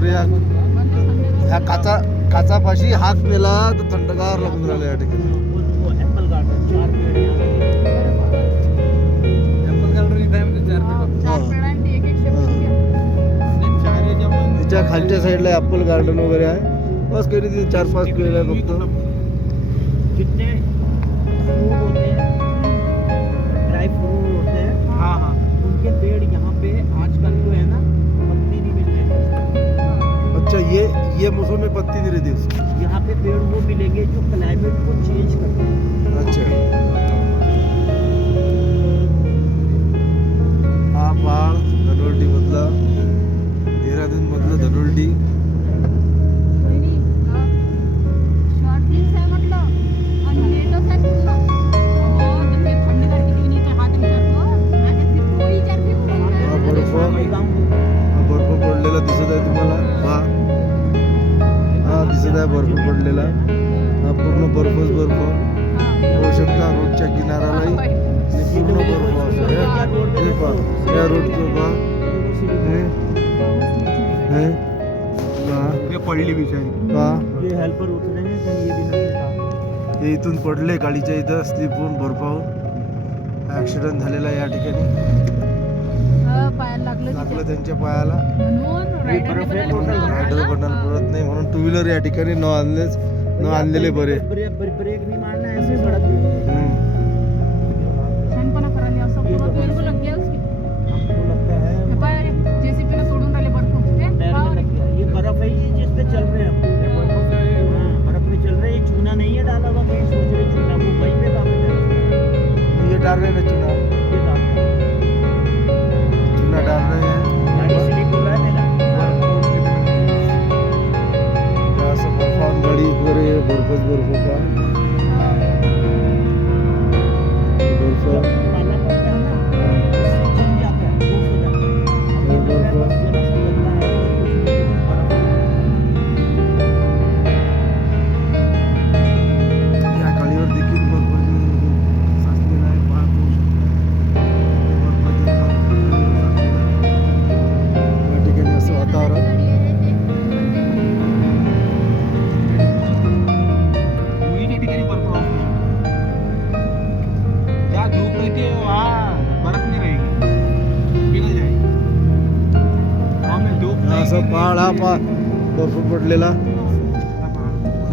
रुद्रप्रयाग ह्या काचा काचापाशी हात मेला तर थंडगार लागून राहिलं या ठिकाणी. एप्पल गार्डन चार पेड़ त्याच्या खालच्या साईडला ॲपल गार्डन वगैरे आहे. बस काही तिथे चार पाच पेड़ आहे फक्त. ये मौसम में पत्ती नहीं रहती उसकी। यहाँ पे पेड़ वो मिलेंगे जो क्लाइमेट को चेंज करते हैं। अच्छा। हा पहाड धनोल्टी मधला देहरादून मधलं धनोल्टी। पडली बिचारी हेल्पर उतरे हैं ये भी नहीं हे इथून पडले गाडीच्या इथं स्लिप होऊन बर्फावून ॲक्सिडेंट झालेला आहे या ठिकाणी. लागलं त्यांच्या पायाला. रायडर बनायला पुरत नाही म्हणून टू व्हीलर या ठिकाणी न आणलेच न आणलेले बरे. ब्रेक नहीं. सड़क ये जिस पे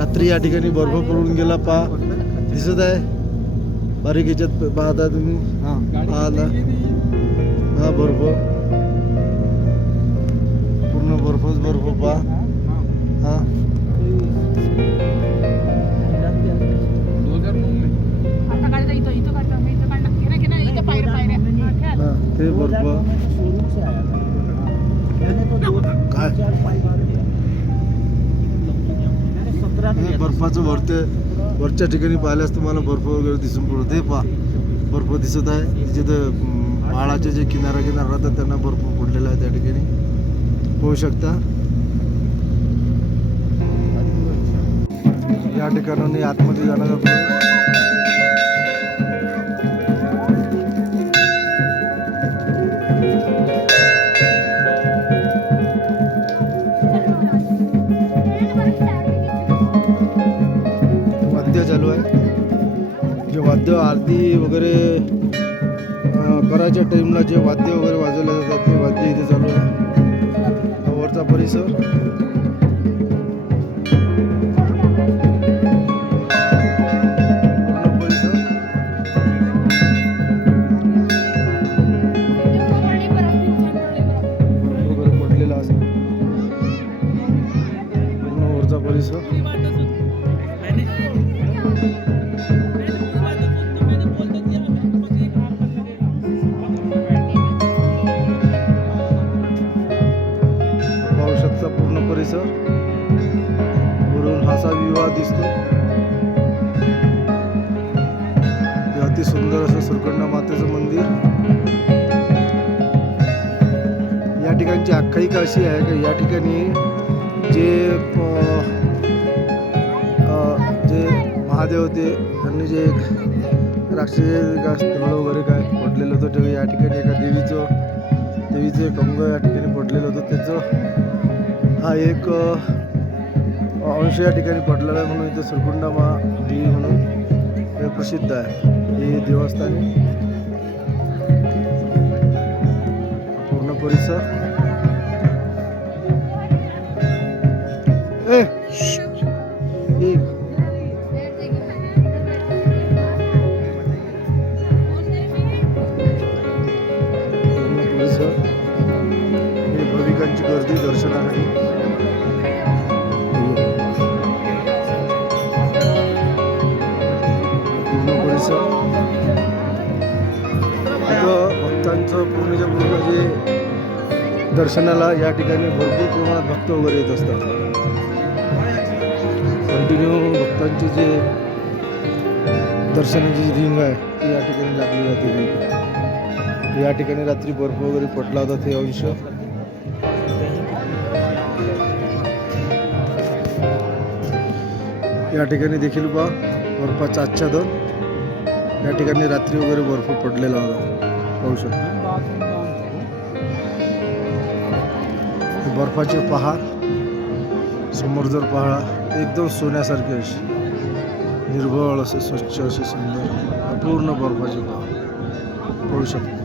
रात्री या ठिकाणी बर्फ पडून गेला पहा दिसत आहे. बारीक याच्यात पाहता तुम्ही. पाहता. हा बर्फ. पूर्ण बर्फच बर्फ पहा हा. ते बरोबर बर्फ. काय? हे। बर्फाचं वरते वरच्या ठिकाणी पाहिल्यास तुम्हाला बर्फ वगैरे दिसून पडतो हे पहा बर्फ दिसत आहे. जिथे पहाडाचे जे किनारा किनारा राहतात त्यांना बर्फ पडलेला आहे त्या ठिकाणी. होऊ शकता. या ठिकाणाने आतमध्ये जाण्याचा प्रयत्न वाद्य चालू आहे. जे वाद्य आरती वगैरे करायच्या टाईमला जे वाद्य वगैरे वाजवले जातात ते वाद्य इथे चालू आहे. वरचा परिसर. पूर्ण परिसर. ठिकाणची आख्यायिका अशी आहे की या ठिकाणी जे जे महादेव होते त्यांनी जे राक्षस स्थळ वगैरे काय पडलेलं होतं ते या ठिकाणी एका देवीचं देवीचं एक अंग या ठिकाणी पडलेलं होतं. त्याचं हा एक अंश या ठिकाणी पडलेला आहे म्हणून इथं सुरकुंडा मा देवी म्हणून हे प्रसिद्ध आहे. हे देवस्थान पूर्ण परिसर. इथं पूर्णच्या पूर्ण जे दर्शनाला या ठिकाणी भरपूर प्रमाणात भक्त वगैरे येत असतात. कंटिन्यू भक्तांची जे दर्शनाची जी रिंग आहे ती या ठिकाणी लागली जाते. या ठिकाणी रात्री बर्फ वगैरे पडला होता ते अंश. या ठिकाणी देखील बा बर्फाचा आच्छादन. या ठिकाणी रात्री वगैरे बर्फ पडलेला होता. पाहू शकतो. बर्फाचे पहाड समोर जर पहाडा एकदम सोन्यासारखे असे. निर्भळ असे स्वच्छ असे सुंदर अपूर्ण बर्फाचे पहाड. पाहू शकतो.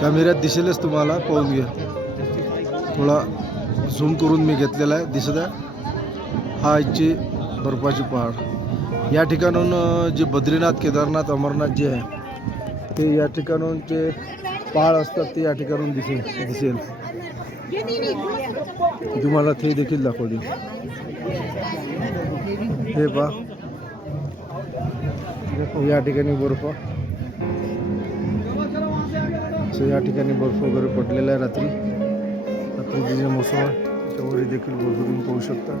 कॅमेऱ्यात दिसेलच तुम्हाला पाहून घ्या. थोडा झूम करून मी घेतलेला आहे दिसत आहे. हा आजची बर्फाची पहाड. या ठिकाणून जे बद्रीनाथ केदारनाथ अमरनाथ जे आहे ते या ठिकाणून जे पहाड असतात ते या ठिकाणून दिसेल दिसेल. तुम्हाला ते देखील दाखवली हे पहा. या ठिकाणी बर्फ. सो या ठिकाणी बर्फ वगैरे पडलेला आहे रात्री. रात्रीचे जे मौसम आहे त्याच्यावर देखील बर्फ तुम्ही पाहू शकता.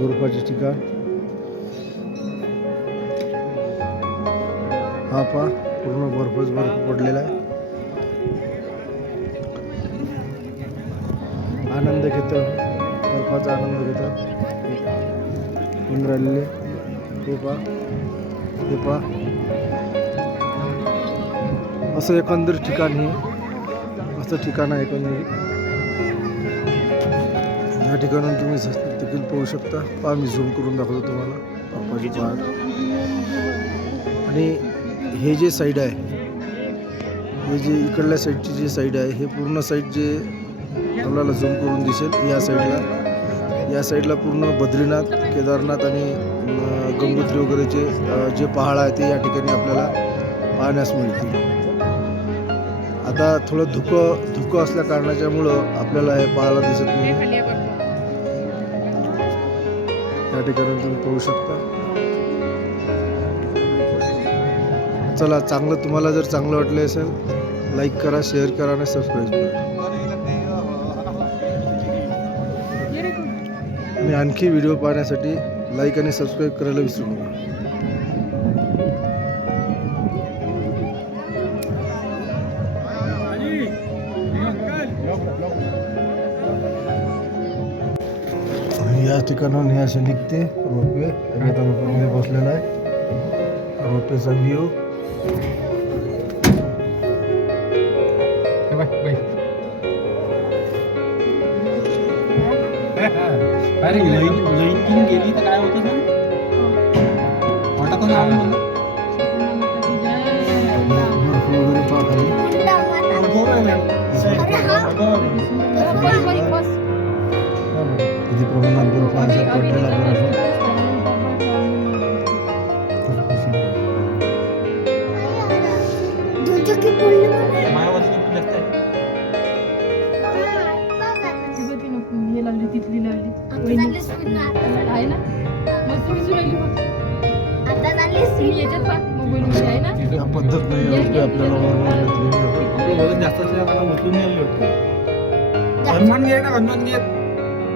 बर्फाचे ठिकाण. हा पहा पूर्ण बर्फच बर्फ पडलेला आहे. आनंद घेतं. बर्फाचा आनंद घेतात येऊन हे पा हे पहा. असं एकंदर ठिकाण हे असं ठिकाण आहे एकंदरीत या ठिकाणून तुम्ही देखील पाहू शकता. पहा मी झूम करून दाखवतो तुम्हाला. पहाड आणि हे जे साईड आहे हे जे इकडल्या साईडची जी साईड आहे हे पूर्ण साईड जे आपल्याला झूम करून दिसेल या साईडला या साईडला पूर्ण बद्रीनाथ केदारनाथ आणि गंगोत्री वगैरेचे जे पहाड आहे ते या ठिकाणी आपल्याला पाहण्यास मिळतील. आता थोडं धुकं धुकं असल्या कारणाच्यामुळं आपल्याला हे पाहायला दिसत नाही. या ठिकाणी तुम्ही पाहू शकता. चला चांगलं तुम्हाला जर चांगलं वाटलं असेल लाईक करा शेअर करा आणि सबस्क्राईब करा. आणि आणखी व्हिडिओ पाहण्यासाठी लाईक आणि सबस्क्राईब करायला विसरू नका. ठिकाणाहून हे असे निघते रोपवे. आम्ही आता रोपवेमध्ये बसलेला आहे. रोपवेचा व्ह्यू. अरे लाईन लाईन तीन गेली तर काय होतं सर? वाटत ना बर्फ वगैरे पाहा किती आहे असा पडलेला हे लावली तिथली लावली आहे ना मग तुम्ही मग. तुम्ही याच्यात आहे ना? या पद्धत नाही आपल्याला जास्त. हनुमान घे ना हनुमान घे.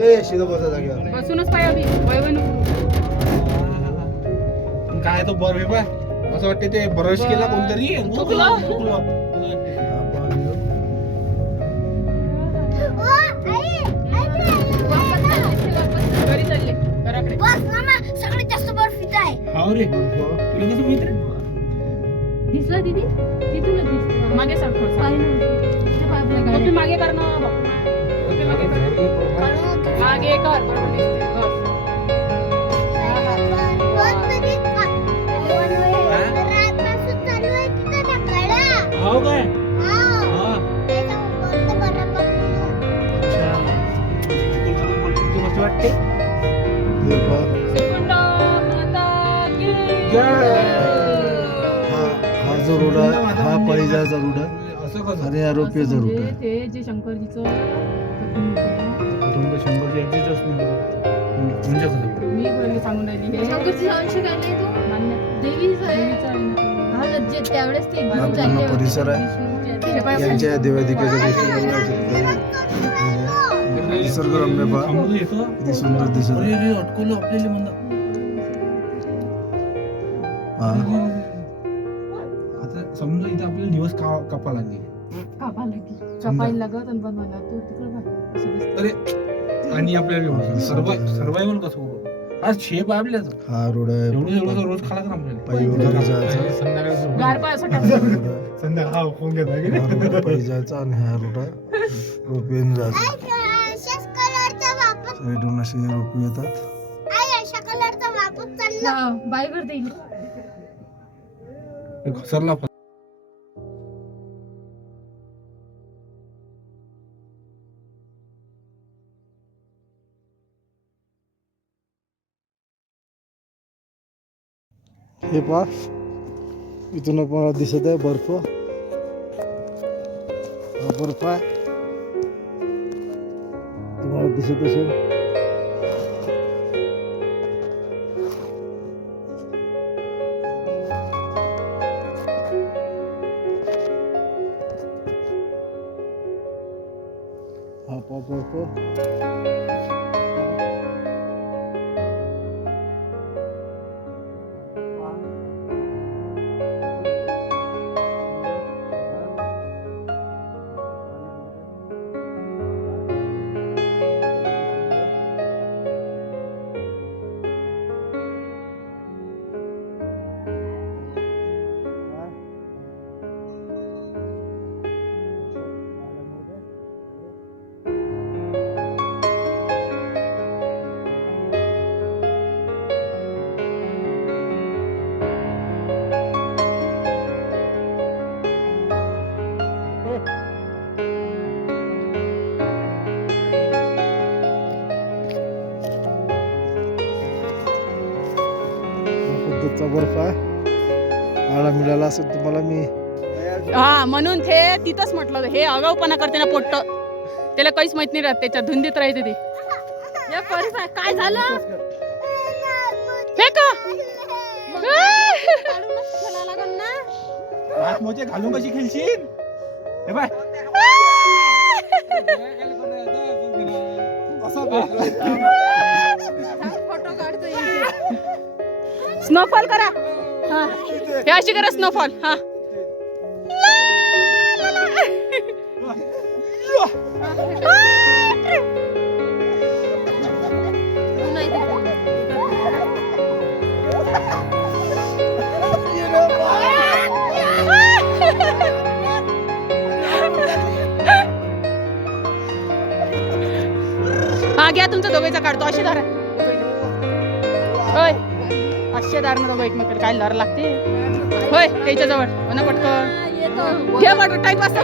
ए शिदा बसा जाग्यावर बसूनच पाय आधी काय तो बर्फ हे बघ असं वाटते ते ब्रश केला कोणतरी. चुकलं. घरी चालले घराकडे. सगळ्यात जास्त बर्फ इथं आहे. हाव रे. तुला कसं माहीत रे? दिसला दीदी? तिथूनच दिसलं मागे सर मागे कर ना बापू. ओके, मागे कर. मागे कर बरोबर दिसते बस. काय? वाटते हे हा जो रोड आहे. हा पैजाचा रोड आहे. असं कसं? आणि असं रोड ते जे शंकरजीचं होते, कुटुंब शंभरचे एक्झिट म्हणजे कसं मी पहिले सांगून राहिली? हे शंकरची अंशिक आहे तो? मान्य. देवीच आहे. देवीचं आहे ना. हा ना, जे त्यावेळेस ते हा घेऊन पूर्ण चालले होते. परिसर आहे. हे पाय- यांच्या देवादिकेच्या गोष्टी बोलायच्या निसर्गरम्य पहा समुद्र येतो किती सुंदर दिसत अरे आहे. रे अटकवलं आपल्याला म्हणलं. पहा. आता समजा इथे आपल्याला दिवस का कापा लागले. लागत आणि बनवायला तू तिकडे. अरे आणि आपल्याला सर्वायवल कसं होतं? आज शेप आपल्याच हा रोड आहे. एवढं एवढं रोज खाला आपल्याला. संध्याकाळी हा हा फोन घेता हा आणि हा रोड जायचं. साईडून असे रोपी येतात. हा, बाय करते येईल घसरला हे पहा. इथून मला दिसत आहे बर्फ. हा बर्फ आहे. तुम्हाला दिसत असेल. असेल तुम्हाला मी हा म्हणून ते तिथंच म्हटलं हे आगाऊपणा करते ना पोट्ट. त्याला काहीच माहीत नाही राहत त्याच्या धुंदीत राहते ते. हे परिस. काय झालं? हे का? हात मोजे घालून कशी खेळशील? हे बाय स्नोफॉल करा. हा. हे अशी करा स्नोफॉल हा. हा घ्या तुमचा दोघेचा काढतो. अशी धरा. ना दोघं एकमेकाला काय लढ लागते? होय त्याच्याजवळ हो ना पटकन. घे वाटत टाईम वाजता